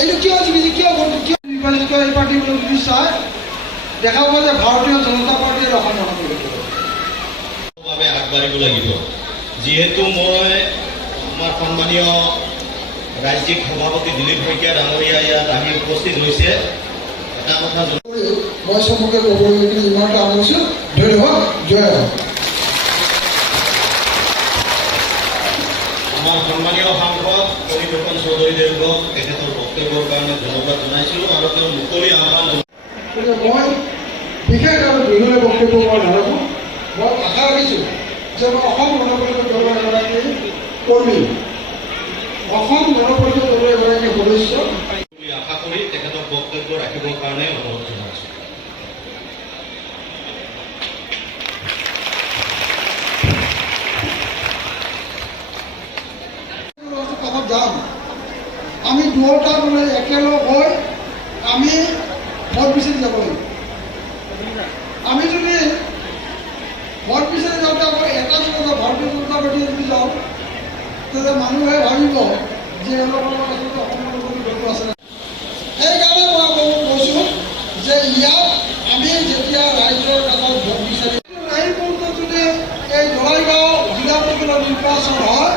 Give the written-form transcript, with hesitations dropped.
এইটো কিয় কিয় নিৰ্বাচিত এই পাৰ্টিবোৰ যদি চায় দেখা পাব যে ভাৰতীয় জনতা পাৰ্টীৰ অসম বাবে আগবাঢ়িব লাগিব। যিহেতু মই আমাৰ সন্মানীয় ৰাজ্যিক সভাপতি দিলীপ শইকীয়া ডাঙৰীয়া ইয়াত আহি উপস্থিত হৈছে, এটা কথা মই চবকে ক'বলৈ ইমানটা আনিছোঁ। ধন্যবাদ। জয় হওক। আমাৰ সন্মানীয় সাংসদ পৰিৱেশন চৌধুৰী দেৱক তেখেতৰ বক্তব্যৰ কাৰণে ধন্যবাদ জনাইছোঁ আৰু তেওঁ মুকলি আহ্বান মই বিশেষ আৰু দীঘলীয়া বক্তব্য মই নাৰাখোঁ। মই আশা ৰাখিছোঁ যে মই অসম গণ পৰিষদ দলৰ এগৰাকী কৰ্মী, অসম গণ পৰিষদ দলৰ এগৰাকী সদস্য বুলি আশা কৰি তেখেতক বক্তব্য ৰাখিবৰ কাৰণে অনুৰোধ জনাইছোঁ। কাষত যাম, আমি দুয়োটা মানে একেলগ হৈ আমি ভোট বিচাৰি যাব লাগিব। আমি যদি ভোট বিচাৰি যাওঁতে আকৌ এটা কথা ভাৰতীয় জনতা পাৰ্টি যদি যাওঁ তেতিয়া মানুহে ভাবিব যে এওঁলোকৰ আচলতে অসমৰ লগত জড়িত আছে। সেইকাৰণে মই আপোনালোকক কৈছোঁ যে ইয়াত আমি যেতিয়া ৰাইজৰ কাষত ভোট বিচাৰি এই মুহূৰ্তত যদি এই দৰাইগাঁও জিলা পৰিষদৰ নিৰ্বাচন হয়